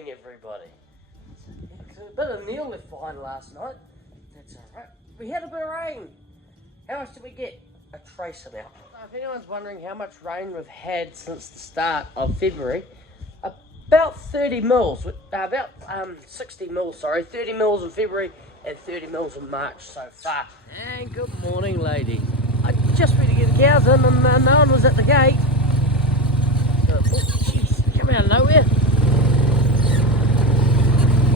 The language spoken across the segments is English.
morning, everybody. A bit of meal left behind last night. That's alright. We had a bit of rain. How much did we get? A trace amount. If anyone's wondering how much rain we've had since the start of February, about 30 mils, about 60 mils, sorry, 30 mils in February and 30 mils in March so far. And good morning, lady. I just went to get the cows in and no one was at the gate. So, oh, jeez, come out of nowhere.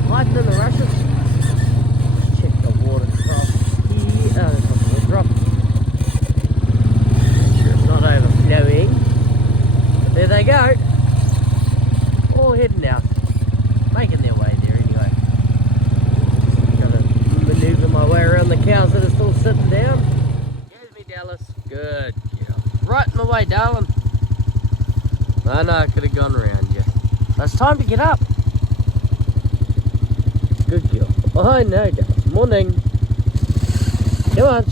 Hiding in the rushes. Check the water trough here. Oh, that's not the water drop. Make sure it's not overflowing. But there they go. All heading out. Making their way there anyway. Gotta maneuver my way around the cows that are still sitting down. Here's me, Dallas. Good. Yeah. Right in the way, darling. I know I could have gone around you. But it's time to get up. Good girl. Oh, I know, Dallas. Morning. Come on.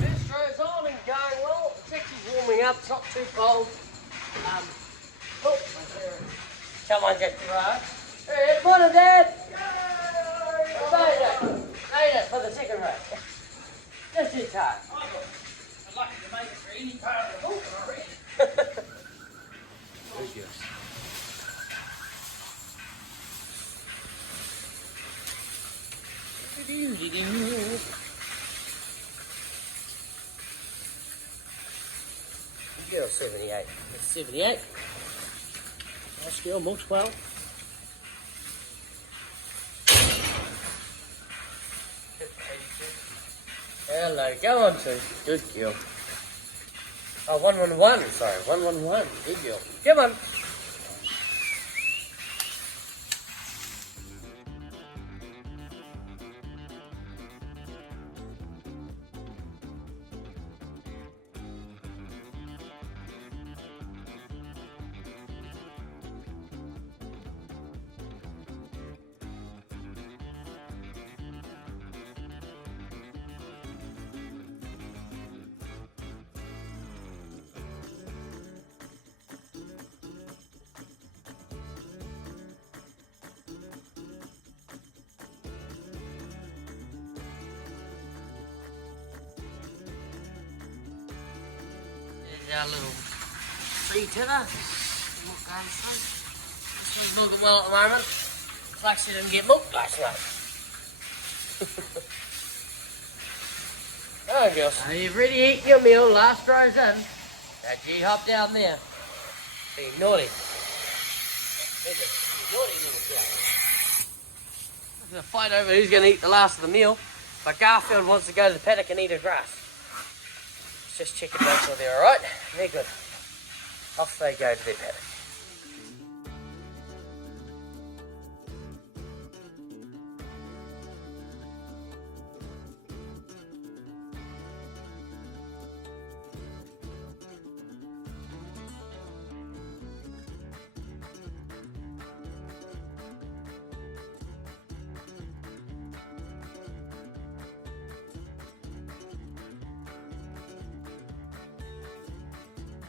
Bistro's on and going well. It's actually warming up. It's not too cold. Oh, come on, Jack. Hey, morning, Dad. Made it for the second race. Just in time. I'd like to make it for any part of the boat already. Very good. Girl, 78. That's 78. Nice girl, milks well. Hello, go on to. Good girl. Oh, 111, sorry, 111. Good girl. Come on. Our little free tether. Milk going through. This one's milking well at the moment. Flaxie didn't get milk last night. Oh, girls. You've already eaten your meal. Last row's in. Now, G, hop down there. Being naughty. Naughty little cow. There's a fight over who's going to eat the last of the meal. But Garfield wants to go to the paddock and eat her grass. Just check it, make sure they're alright. They're good. Off they go to their paddock.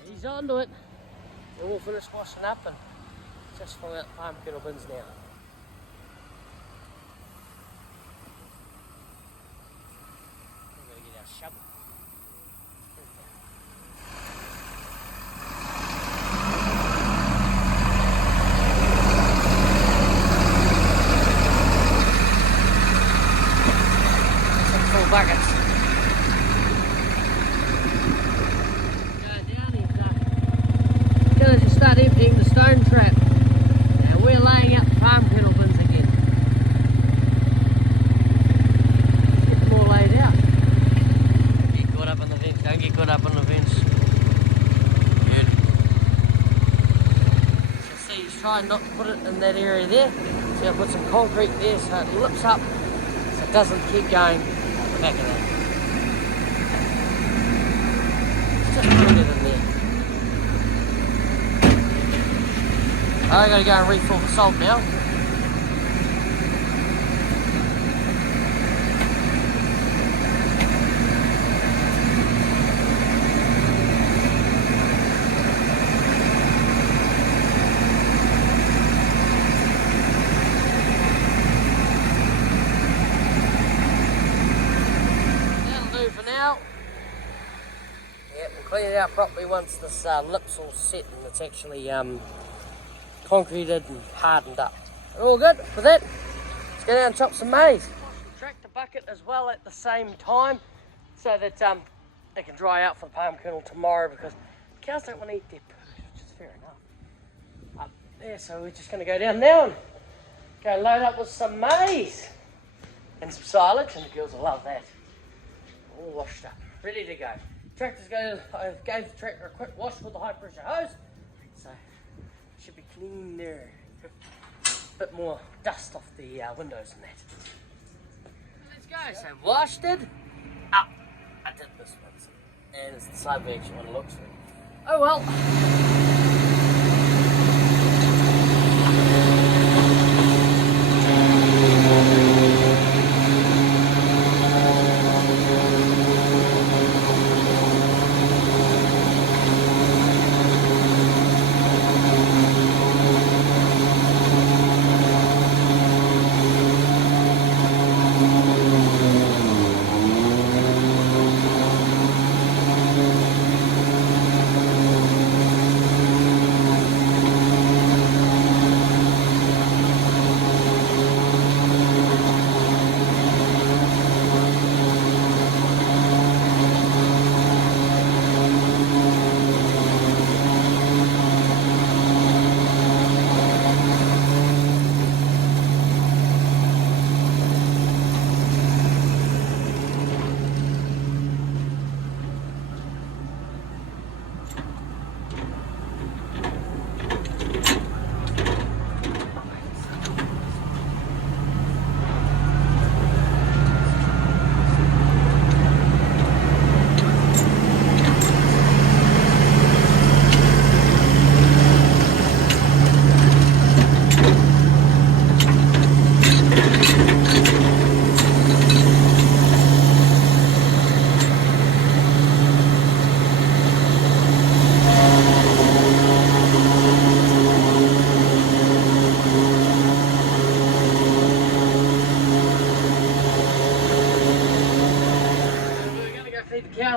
He's onto it, and we'll finish washing up and just fill out the palm kernel bins now. We're going to get our shovel. Some full buckets. Start emptying the stone trap. Now we're laying out the palm kernel bins again. Get them all laid out. Get caught up on the vents, don't get caught up on the vents. Good. So see, he's trying not to put it in that area there. So I'll put some concrete there so it lips up, so it doesn't keep going at the back of that. Just put it in there. I gotta go and refill the salt now. out. Yeah, we'll clean it out properly once this lip's all set and it's actually concreted and hardened up. All good for that. Let's go down and chop some maize. Tractor bucket as well at the same time so that it can dry out for the palm kernel tomorrow, because cows don't want to eat their poo, which is fair enough. Up there, so we're just going to go down now and go load up with some maize and some silage, and the girls will love that. All washed up, ready to go. I gave the tractor a quick wash with the high pressure hose, so it should be clean there. A bit more dust off the windows and that. Let's go. So washed it up. I did this once, and it's the side we actually want to look through. Oh well.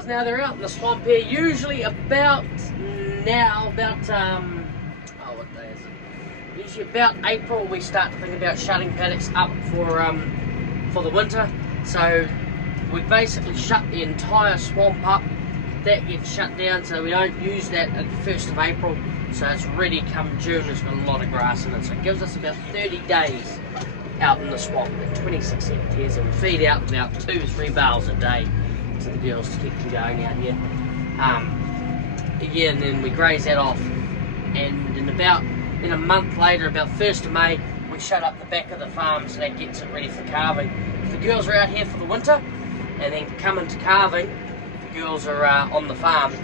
Now they're out in the swamp here, usually about what day is it? Usually about April we start to think about shutting paddocks up for the winter. So we basically shut the entire swamp up. That gets shut down, so we don't use that at the 1st of April. So it's ready come June. It's got a lot of grass in it, so it gives us about 30 days out in the swamp at 26 hectares, and we feed out about 2-3 bales a day to the girls to keep them going out here. And then we graze that off, and in a month later, about 1st of May, we shut up the back of the farm, so that gets it ready for calving. If the girls are out here for the winter and then come into calving, the girls are on the farm,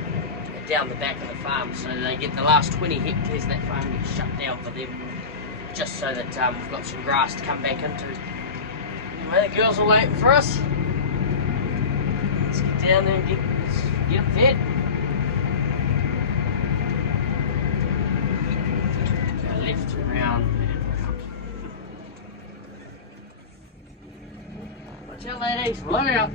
down the back of the farm, so they get the last 20 hectares of that farm gets shut down for them, just so that we've got some grass to come back into. Anyway, the girls are waiting for us. Let's get down there and get them fed. Go left around and round. Watch out, ladies. Load out.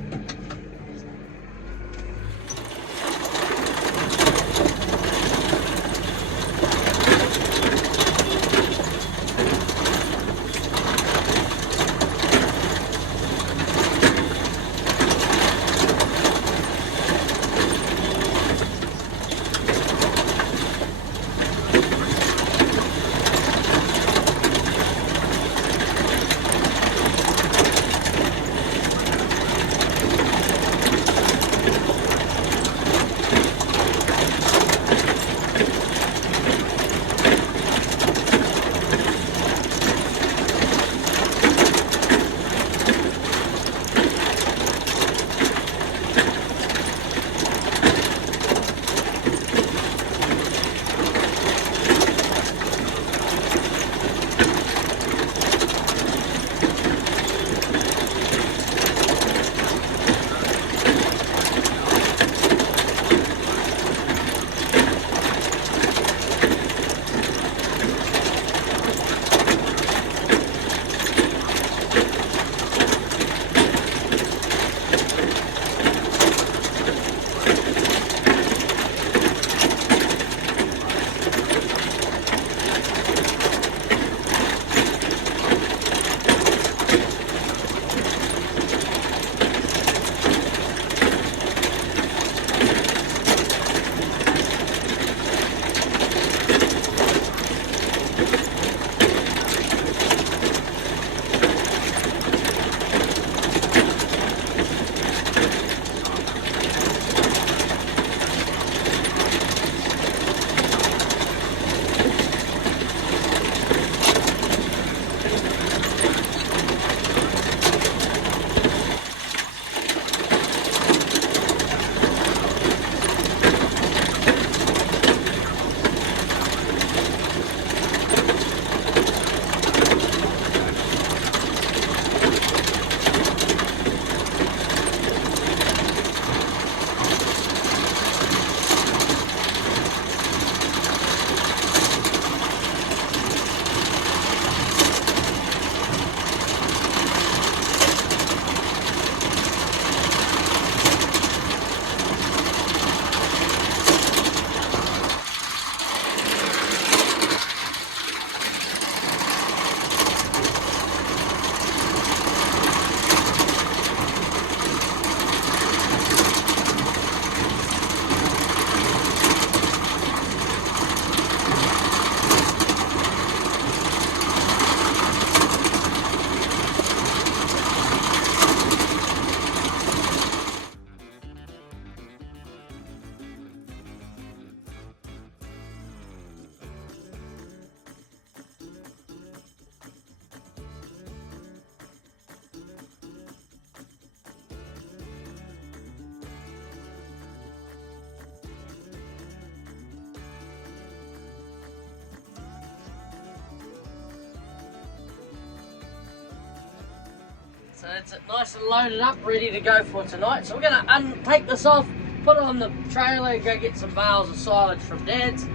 So it's nice and loaded up, ready to go for tonight. So we're going to take this off, put it on the trailer, and go get some bales of silage from Dad's.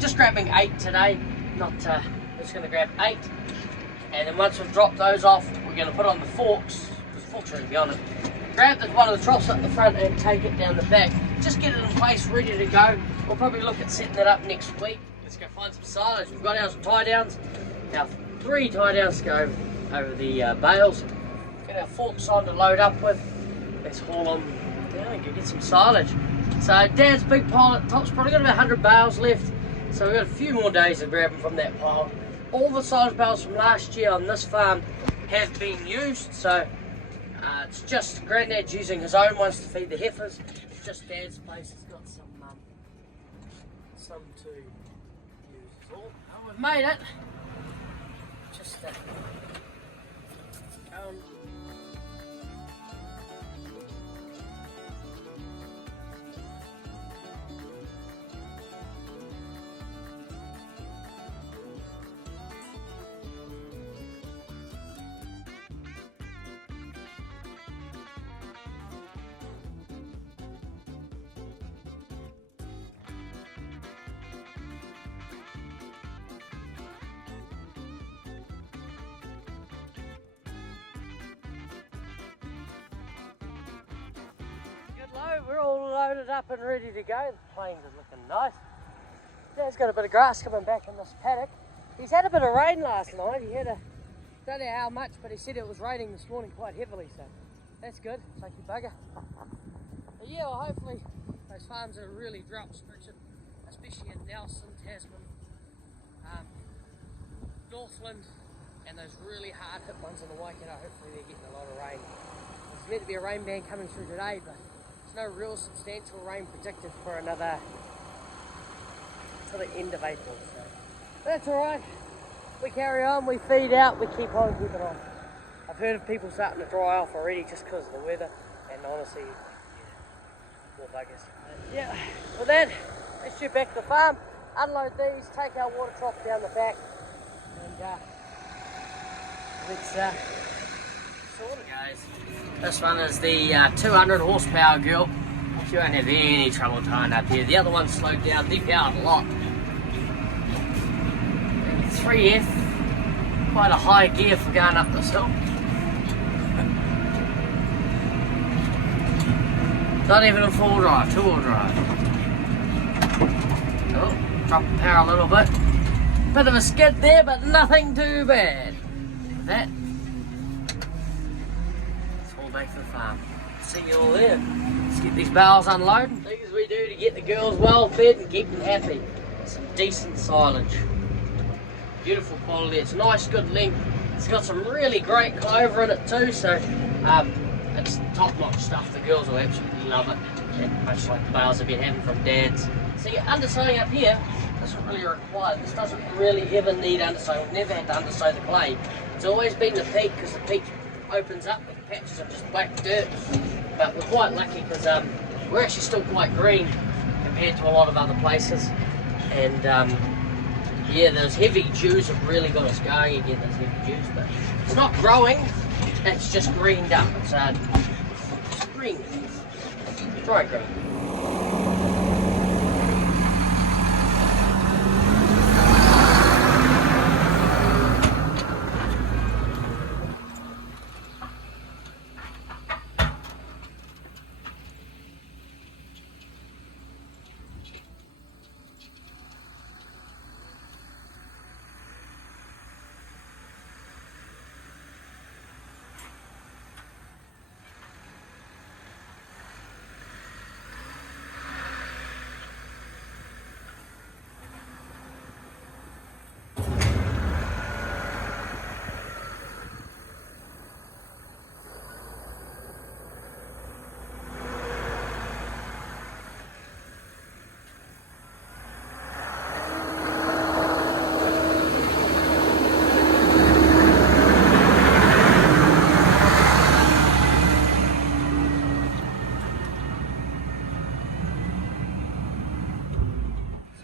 Just grabbing 8 today, just going to grab 8. And then once we've dropped those off, we're going to put on the forks, because the forks are going to be on it. Grab one of the troughs up the front and take it down the back. Just get it in place, ready to go. We'll probably look at setting it up next week. Let's go find some silage. We've got our tie downs, our 3 tie downs to go over the bales. Get our forks on to load up with. Let's haul them down and go get some silage. So Dad's big pile at the top's probably got about 100 bales left. So we've got a few more days to grab them from that pile. All the silage bales from last year on this farm have been used. So it's just Grandad's using his own ones to feed the heifers. It's just Dad's place has got some to use as well. Oh, we've made it. Just we're all loaded up and ready to go. The plains are looking nice. Dad's got a bit of grass coming back in this paddock. He's had a bit of rain last night. He had don't know how much, but he said it was raining this morning quite heavily, so that's good. Lucky bugger. But yeah, well, hopefully those farms are really drought restricted, especially in Nelson, Tasman, Northland, and those really hard hit ones in the Waikato. Hopefully they're getting a lot of rain. There's meant to be a rain ban coming through today, but no real substantial rain predicted for another till the end of April. So that's alright. We carry on, we feed out, we keep on keeping on. I've heard of people starting to dry off already just because of the weather, and honestly, more buggers. Yeah, with that, let's get back to the farm, unload these, take our water trough down the back, and let's sort it, guys. This one is the 200 horsepower girl. She won't have any trouble tying up here. The other one slowed down, they powered a lot. 3F, quite a high gear for going up this hill. Not even a 4-wheel drive, 2-wheel drive. Oh, drop the power a little bit. Bit of a skid there, but nothing too bad. That. Back to the farm. See you all there. Let's get these bales unloaded. Things we do to get the girls well fed and keep them happy. Some decent silage. Beautiful quality. It's nice, good length. It's got some really great clover in it too, so it's top-notch stuff. The girls will absolutely love it. And much like the bales I've been having from Dad's. See, undersowing up here isn't really required. This doesn't really ever need undersowing. We've never had to undersow the clay. It's always been the peak, because the peak opens up with patches of just black dirt, but we're quite lucky because we're actually still quite green compared to a lot of other places, and yeah, those heavy dews have really got us going again, those heavy dews, but it's not growing, it's just greened up. It's green, dry green.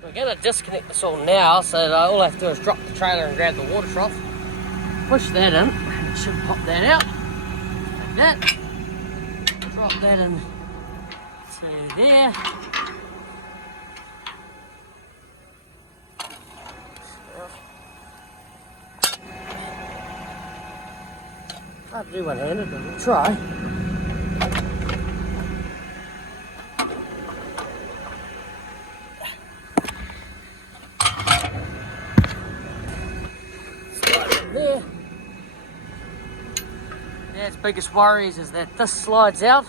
We're going to disconnect this all now, so that all I have to do is drop the trailer and grab the water trough, push that in, and it should pop that out. that. Drop that in to there. I'll do one-handed, but we'll try. Slide in there. Yeah, its biggest worries is that this slides out.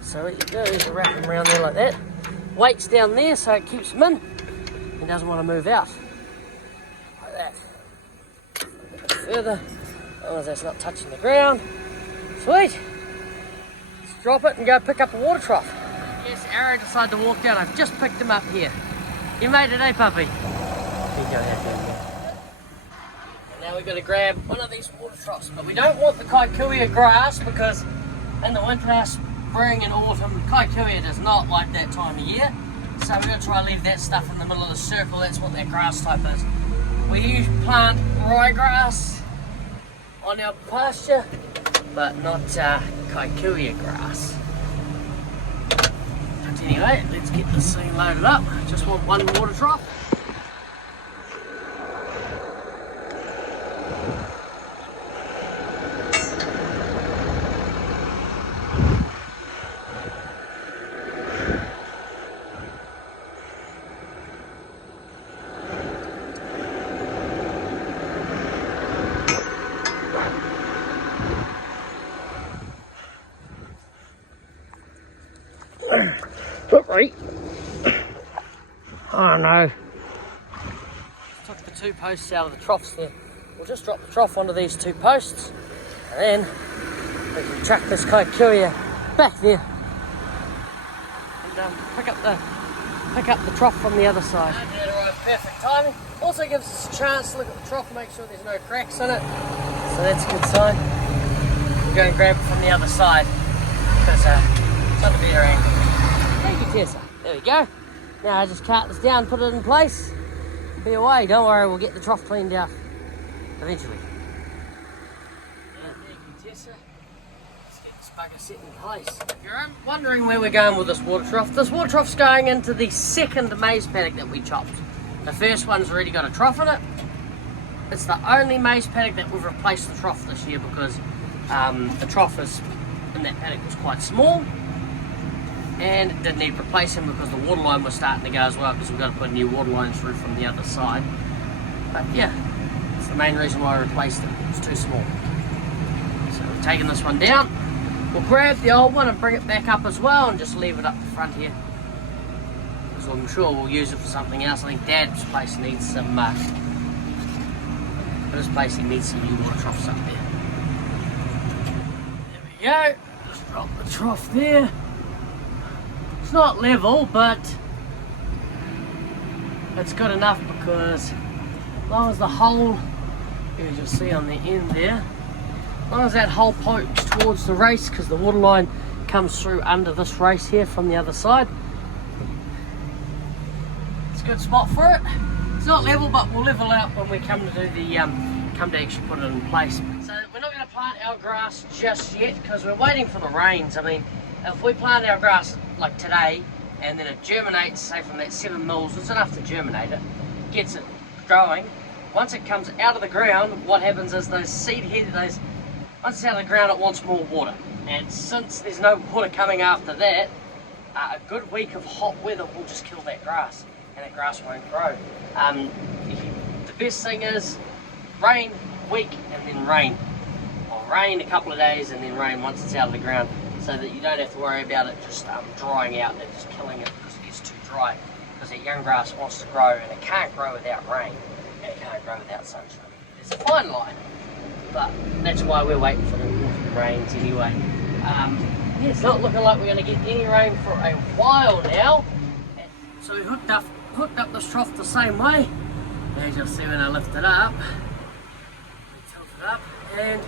So what you do is you wrap them around there like that. Weight's down there so it keeps them in. It doesn't want to move out. Like that. A bit further. As long as that's not touching the ground. Sweet. Let's drop it and go pick up a water trough. Yes, Arrow decided to walk down. I've just picked him up here. You made it, eh, puppy? Here you go, now we've got to grab one of these water troughs. But we don't want the kikuyu grass because in the winter, spring and autumn, kikuyu does not like that time of year. So we're going to try to leave that stuff in the middle of the circle. That's what that grass type is. We usually plant ryegrass on our pasture, but not kikuyu grass. But anyway, let's get this thing loaded up. Just want one water trough. Right. Oh no. Took the two posts out of the troughs there. We'll just drop the trough onto these two posts and then we can track this kikuyu back there and pick up the trough from the other side. Perfect timing. Also gives us a chance to look at the trough, make sure there's no cracks in it. So that's a good sign. We'll go and grab it from the other side because it's on the better angle. Thank you, Tessa. There we go. Now I just cart this down, put it in place, be away. Don't worry, we'll get the trough cleaned out eventually. Thank you, Tessa. Let's get this bugger set in place. If you're wondering where we're going with this water trough's going into the second maize paddock that we chopped. The first one's already got a trough in it. It's the only maize paddock that we've replaced the trough this year because the trough in that paddock was quite small. And it didn't need replacing because the water line was starting to go as well because we've got to put new water lines through from the other side. But yeah, it's the main reason why I replaced it. It's too small. So we're taking this one down. We'll grab the old one and bring it back up as well and just leave it up the front here. Because I'm sure we'll use it for something else. I think Dad's place needs some, his place he needs some new water troughs up there. There we go. Just drop the trough there. It's not level, but it's good enough because as long as the hole, you can see on the end there, as long as that hole pokes towards the race, because the water line comes through under this race here from the other side, it's a good spot for it. It's not level, but we'll level out when we come to do the come to actually put it in place. So we're not going to plant our grass just yet because we're waiting for the rains. I mean, if we plant our grass like today and then it germinates, say from that 7 mils, it's enough to germinate it, gets it growing. Once it comes out of the ground, what happens is those seed head, once it's out of the ground, it wants more water. And since there's no water coming after that, a good week of hot weather will just kill that grass and that grass won't grow. The best thing is rain week and then rain. Or rain a couple of days and then rain once it's out of the ground, so that you don't have to worry about it just drying out and just killing it because it gets too dry. Because that young grass wants to grow and it can't grow without rain and it can't grow without sunshine. There's a fine line, but that's why we're waiting for the rains anyway. Yeah, it's not looking like we're going to get any rain for a while now. So we hooked up this trough the same way. As you'll see when I lift it up, tilt it up, and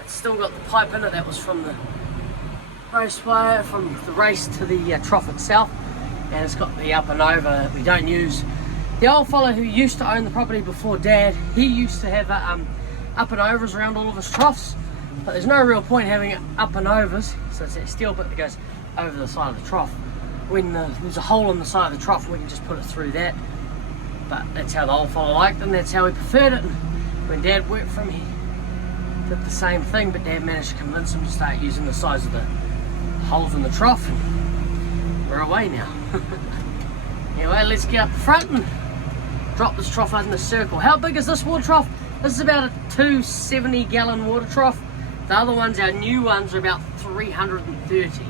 it's still got the pipe in it that was from the raceway, from the race to the trough itself, and it's got the up and over that we don't use. The old fellow who used to own the property before Dad, he used to have up and overs around all of his troughs, But there's no real point having it up and overs, so it's that steel bit that goes over the side of the trough. When there's a hole in the side of the trough, we can just put it through that. But that's how the old fella liked it, and that's how he preferred it. And when Dad worked for him, he did the same thing, but Dad managed to convince him to start using the size of the holes in the trough, and we're away now. Anyway, let's get up the front and drop this trough out in a circle. How big is this water trough? This is about a 270 gallon water trough. The other ones, our new ones, are about 330.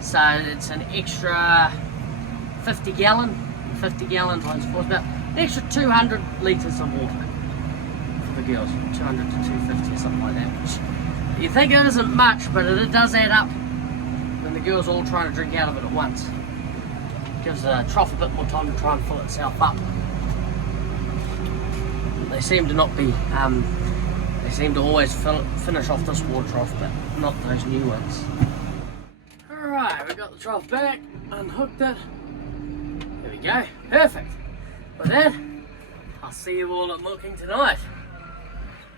So it's an extra 50 gallon. 50 gallons times 4 is about an extra 200 litres of water for the girls. 200 to 250 or something like that. Which you think it isn't much, but it does add up when the girls are all trying to drink out of it at once. Gives the trough a bit more time to try and fill itself up. They seem to not be, they seem to always finish off this water trough, but not those new ones. Alright, we got the trough back, unhooked it. There we go, perfect. With that, I'll see you all at milking tonight.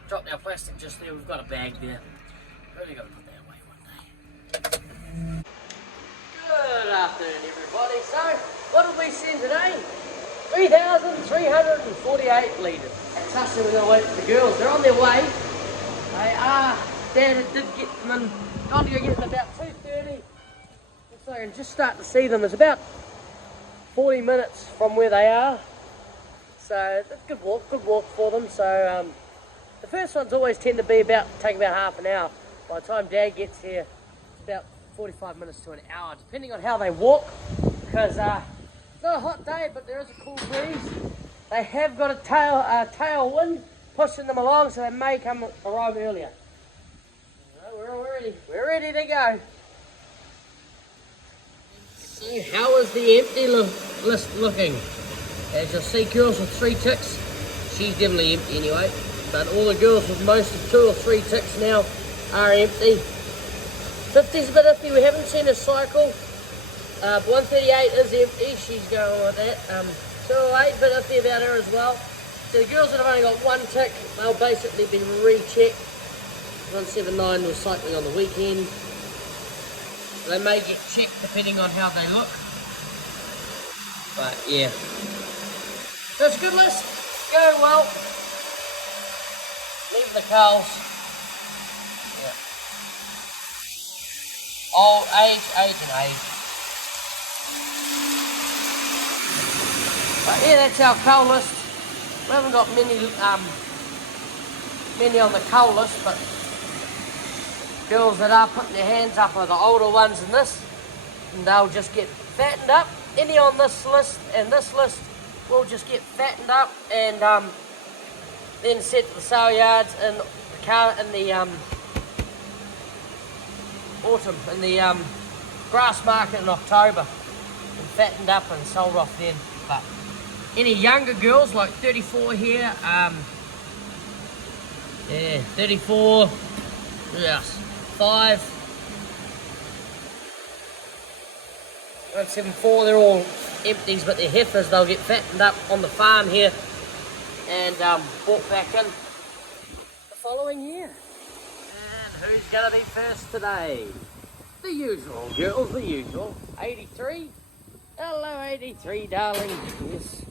Dropped our plastic just there, we've got a bag there. Really got to put that away one day. Good afternoon everybody. So, what did we send today? 3,348 litres. At Tussie, we're going to wait for the girls. They're on their way. They are, Dad did get them in, gone to go get them about 2:30. Looks like I can just start to see them. It's about 40 minutes from where they are. So it's a good walk for them. So the first ones always tend to be take about half an hour. By the time Dad gets here, it's about 45 minutes to an hour, depending on how they walk. Because it's not a hot day, but there is a cool breeze. They have got a tailwind pushing them along, so they may arrive earlier. We're ready to go. So how is the empty list looking? As you'll see, girls with 3 ticks, she's definitely empty anyway. But all the girls with most of 2 or 3 ticks now are empty. 50's a bit iffy, we haven't seen a cycle. 138 is empty, she's going with that. 208, bit iffy about her as well. So the girls that have only got 1 tick, they'll basically be rechecked. 179 was cycling on the weekend. They may get checked depending on how they look. But yeah. That's a good list. Go well. Leave the calves. Yeah. Old age and age. But yeah, that's our cull list. We haven't got many on the cull list, but girls that are putting their hands up are the older ones in this, and they'll just get fattened up. Any on this list and this list will just get fattened up and then sent to the sale yards in the autumn, in the grass market in October, and fattened up and sold off then. But any younger girls, like 34 here, 34, yes, 5, 174, they're all empties, but they're heifers. They'll get fattened up on the farm here and brought back in the following year. And who's going to be first today? The usual girls, the usual. 83. Hello 83, darling. Yes,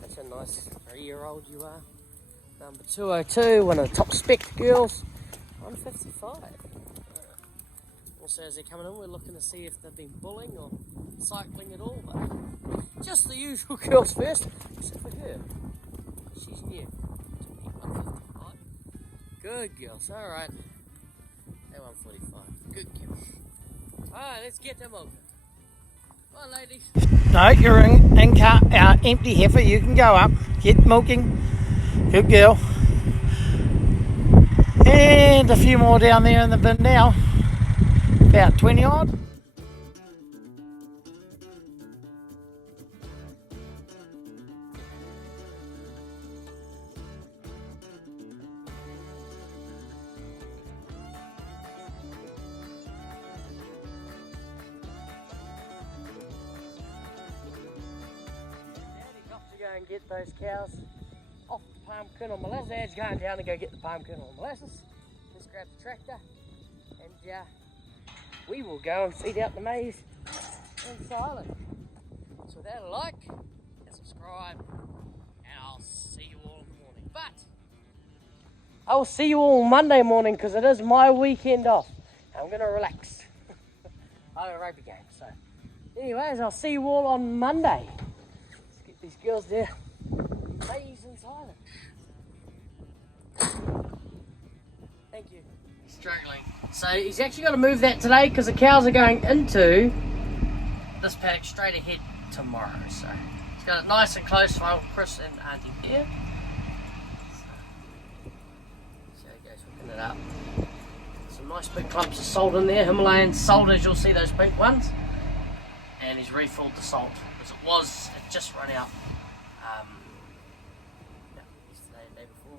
that's a nice 3-year-old you are. Number 202, one of the top spec girls. 155. Also, as they're coming in, we're looking to see if they've been bulling or cycling at all. But just the usual girls first, except for her. She's new. 155. Good girls. All right. That 145. Good girl. All right, let's get them over. Come on, ladies. No, you're in empty heifer. You can go up, get milking. Good girl. And a few more down there in the bin now. About 20 odd. Daddy got to go and get those cows off the palm kernel molasses. Dad's going down to go get the palm kernel molasses. His grab the tractor, and we will go and feed out the maize and silage. So without a like and subscribe, and I'll see you all in the morning. But I will see you all Monday morning because it is my weekend off. I'm going to relax. I have a rugby game, so anyways, I'll see you all on Monday. Let's get these girls there. Maize and silage. Thank you. He's struggling. So he's actually got to move that today because the cows are going into this paddock straight ahead tomorrow. So he's got it nice and close for old Chris and Auntie here. So he goes hooking it up. Some nice big clumps of salt in there. Himalayan salt, as you'll see, those pink ones. And he's refilled the salt because it just run out. Yesterday, the day before.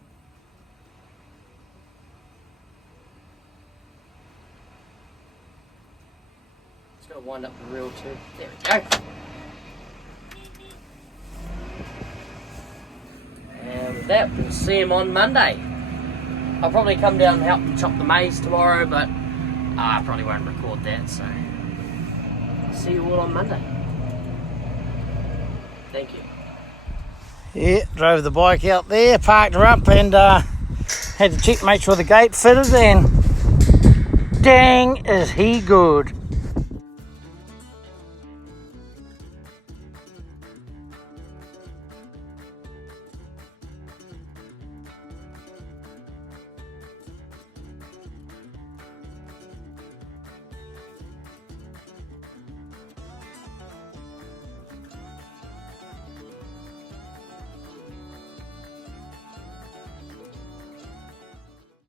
Just got to wind up the reel too. There we go. And with that, we'll see him on Monday. I'll probably come down and help him chop the maize tomorrow, but I probably won't record that, so see you all on Monday. Thank you. Yeah, drove the bike out there, parked her up, and had to check, make sure the gate fitted, and dang is he good.